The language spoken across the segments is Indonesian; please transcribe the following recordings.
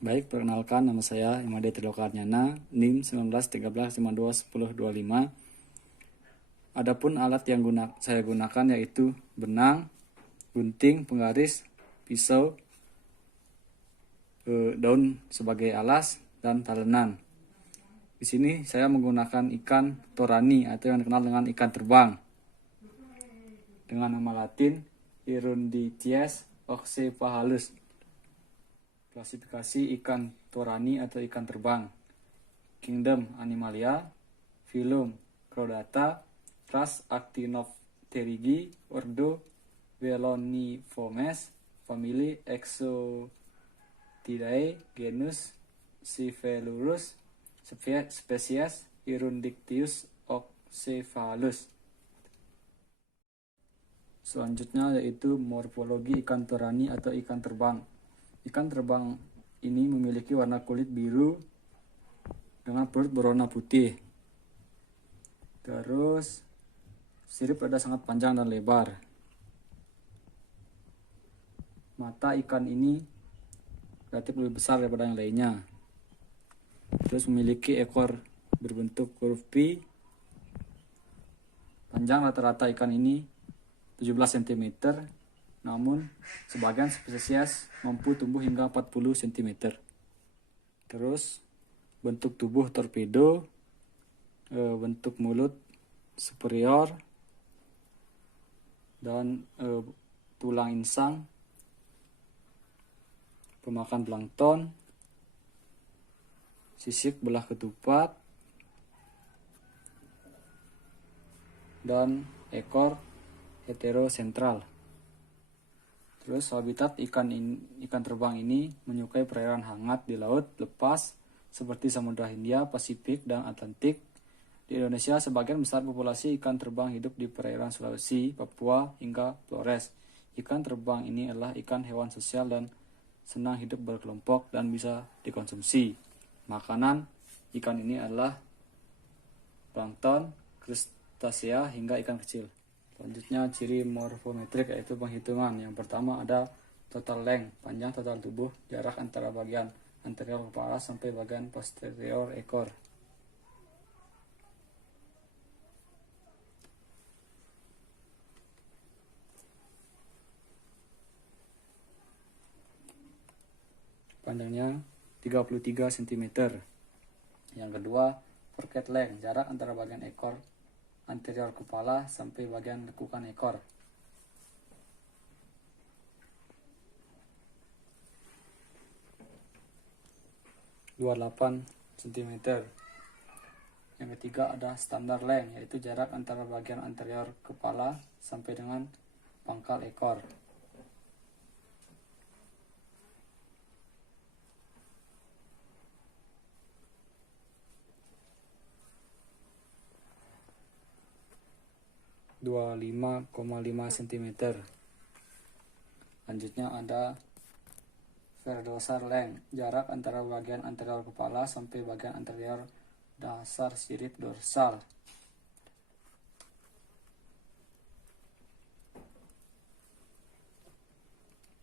Baik, perkenalkan nama saya Imade Trilokarnyana, NIM 1913521025. Adapun alat yang saya gunakan yaitu benang, gunting, penggaris, pisau, daun sebagai alas, dan talenan. Di sini saya menggunakan ikan torani atau yang dikenal dengan ikan terbang dengan nama Latin Hirundicius oxyphalus. Klasifikasi ikan torani atau ikan terbang: Kingdom Animalia, Phylum Chordata, Class Actinopterygii, Ordo Veloniformes, Family Exotidae, Genus Cephalurus, Spesies Hirundicus oxyphalus. Selanjutnya yaitu morfologi ikan torani atau ikan terbang. Ikan terbang ini memiliki warna kulit biru dengan perut berwarna putih. Terus sirip dada sangat panjang dan lebar. Mata ikan ini relatif lebih besar daripada yang lainnya. Terus memiliki ekor berbentuk huruf P. Panjang rata-rata ikan ini 17 cm. Namun, sebagian spesies mampu tumbuh hingga 40 cm. Terus, bentuk tubuh torpedo, bentuk mulut superior, dan tulang insang, pemakan plankton, sisik belah ketupat, dan ekor heterosentral. Terus habitat ikan terbang ini menyukai perairan hangat di laut lepas seperti Samudra Hindia, Pasifik, dan Atlantik. Di Indonesia, sebagian besar populasi ikan terbang hidup di perairan Sulawesi, Papua, hingga Flores. Ikan terbang ini adalah ikan hewan sosial dan senang hidup berkelompok dan bisa dikonsumsi. Makanan ikan ini adalah plankton, krustasea, hingga ikan kecil. Selanjutnya ciri morfometrik yaitu penghitungan. Yang pertama ada total length, panjang total tubuh, jarak antara bagian anterior kepala sampai bagian posterior ekor. Panjangnya 33 cm. Yang kedua, forehead length, jarak antara bagian ekor anterior kepala sampai bagian lekukan ekor. (28 cm). Yang ketiga ada standard length, yaitu jarak antara bagian anterior kepala sampai dengan pangkal ekor. (25,5 cm). Lanjutnya ada verdorsal length, jarak antara bagian anterior kepala sampai bagian anterior dasar sirip dorsal.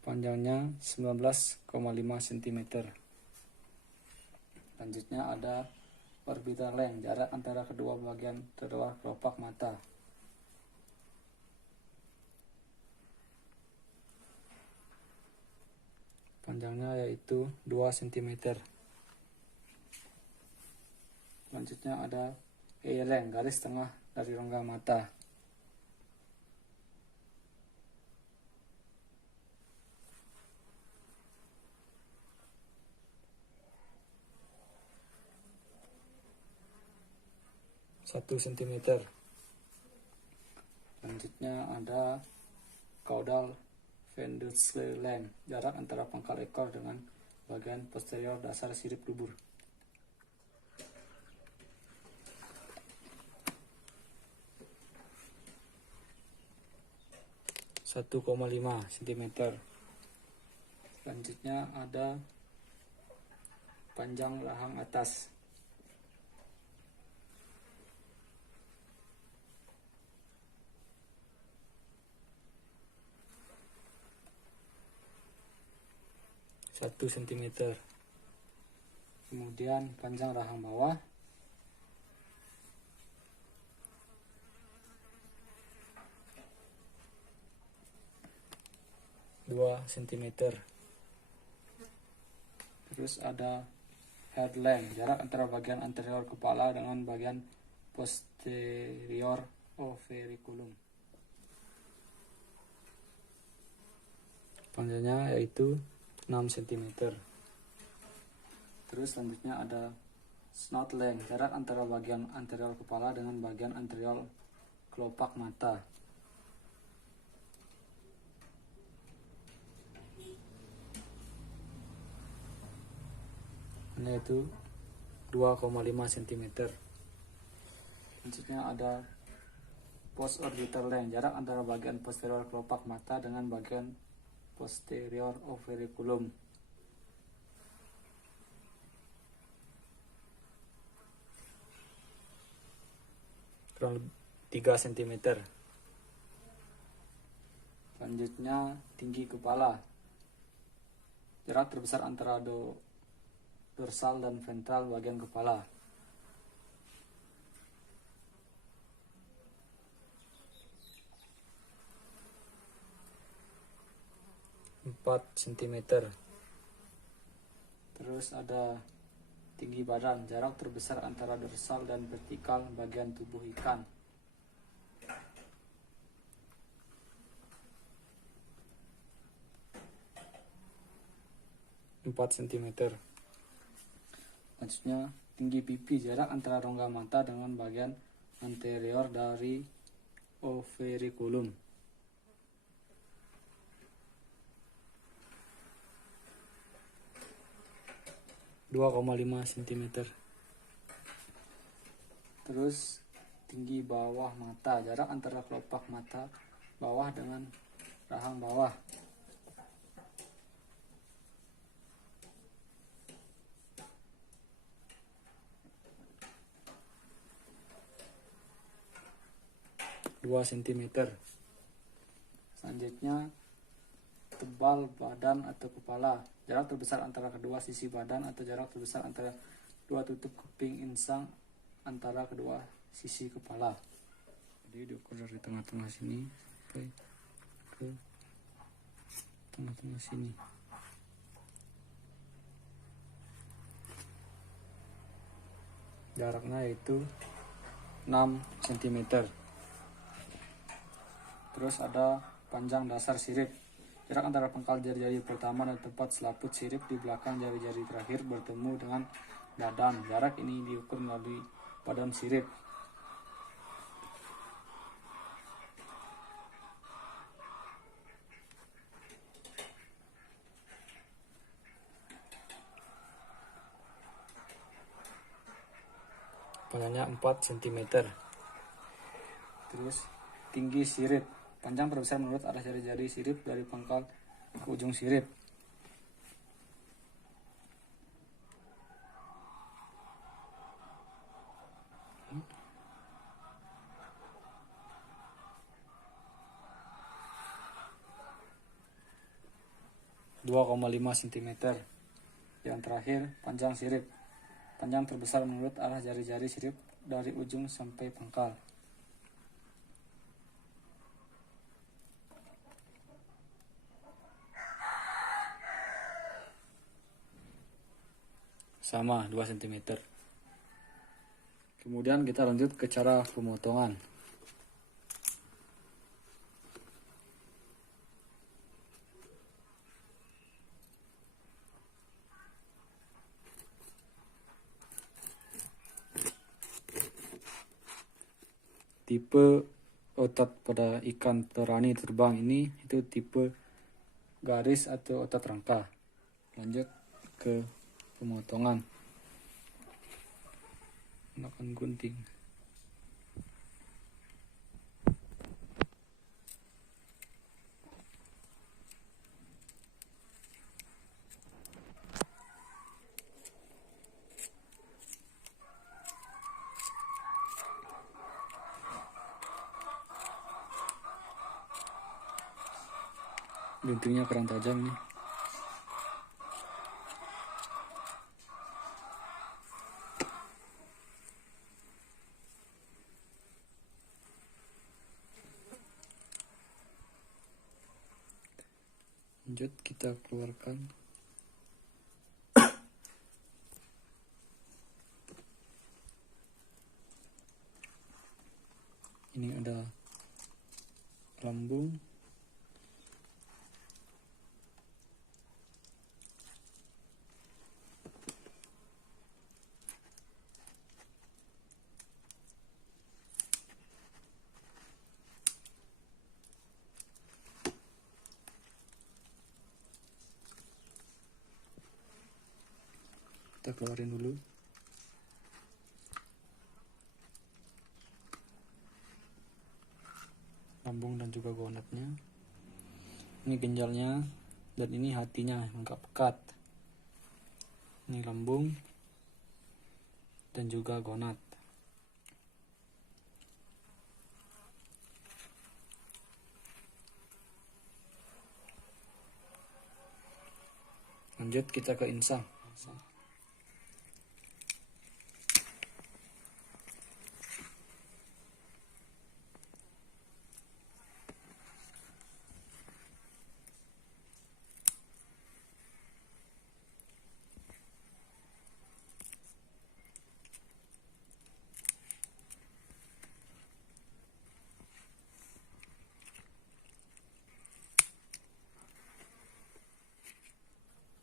Panjangnya 19,5 cm. Lanjutnya ada orbital length, jarak antara kedua bagian terluar kelopak mata. Panjangnya yaitu 2 cm. Selanjutnya ada eye length, garis tengah dari rongga mata. (1 cm). Selanjutnya ada caudal ventrule length, jarak antara pangkal ekor dengan bagian posterior dasar sirip dubur. (1,5 cm). Selanjutnya ada panjang rahang atas. (1 cm). kemudian panjang rahang bawah 2 cm. Terus ada head length, jarak antara bagian anterior kepala dengan bagian posterior oviculum. Panjangnya yaitu 6 cm. Terus selanjutnya ada snout length, jarak antara bagian anterior kepala dengan bagian anterior kelopak mata. Yaitu 2,5 cm. Selanjutnya ada post orbital length, jarak antara bagian posterior kelopak mata dengan bagian posterior oviculum. Kurang lebih 3 cm. Selanjutnya tinggi kepala, jarak terbesar antara dorsal dan ventral bagian kepala. (4 cm). Terus ada tinggi badan, jarak terbesar antara dorsal dan vertikal bagian tubuh ikan. (4 cm). Selanjutnya tinggi pipi, jarak antara rongga mata dengan bagian anterior dari oviculum. (2,5 cm). Terus tinggi bawah mata, jarak antara kelopak mata bawah dengan rahang bawah. (2 cm). Selanjutnya tebal badan atau kepala, jarak terbesar antara kedua sisi badan atau jarak terbesar antara dua tutup kuping insang antara kedua sisi kepala. Jadi diukur dari tengah-tengah sini sampai ke tengah-tengah sini. Jaraknya yaitu 6 cm. Terus ada panjang dasar sirip, jarak antara pangkal jari-jari pertama dan tempat selaput sirip di belakang jari-jari terakhir bertemu dengan badan. Jarak ini diukur melalui badan sirip. Panjangnya 4 cm. Terus tinggi sirip, panjang terbesar menurut arah jari-jari sirip dari pangkal ke ujung sirip. (2,5 cm). Yang terakhir, panjang sirip, panjang terbesar menurut arah jari-jari sirip dari ujung sampai pangkal. Sama 2 cm. Kemudian kita lanjut ke cara pemotongan. Tipe otot pada ikan terani terbang ini itu tipe garis atau otot rangka. Lanjut ke pemotongan menggunakan gunting. Guntingnya kurang tajam nih. Lanjut kita keluarkan. Ini ada lambung, kita keluarin dulu. Lambung dan juga gonadnya. Ini ginjalnya dan ini hatinya lengkap pekat. Ini lambung dan juga gonad. Lanjut kita ke insang.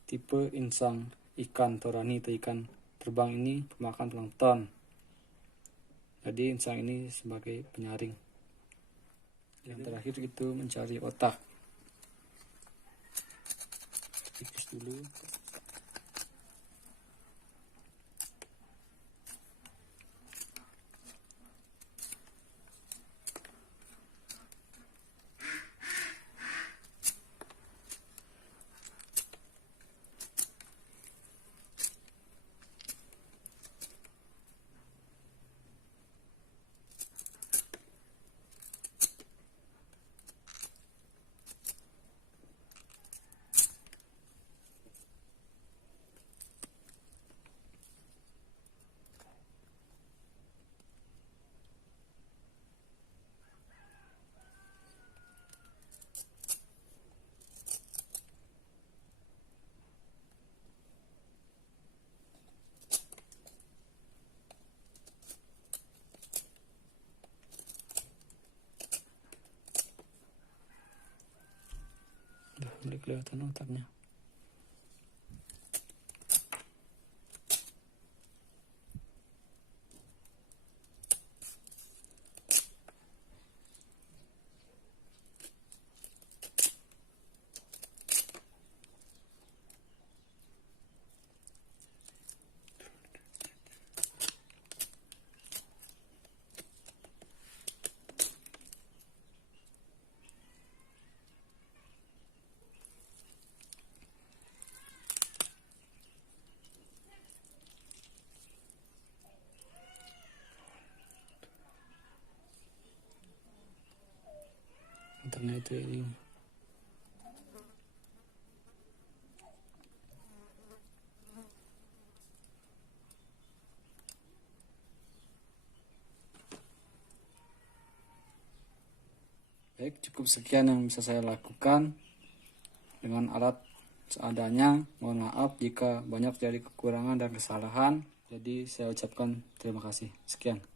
Tipe insang ikan torani atau ikan terbang ini pemakan plankton. Jadi insang ini sebagai penyaring. Yang terakhir itu mencari otak. Tipis dulu. Udah kelihatan otaknya. Otaknya itu ini. Baik, cukup sekian yang bisa saya lakukan dengan alat seadanya. Mohon maaf jika banyak jadi kekurangan dan kesalahan. Jadi saya ucapkan terima kasih. Sekian.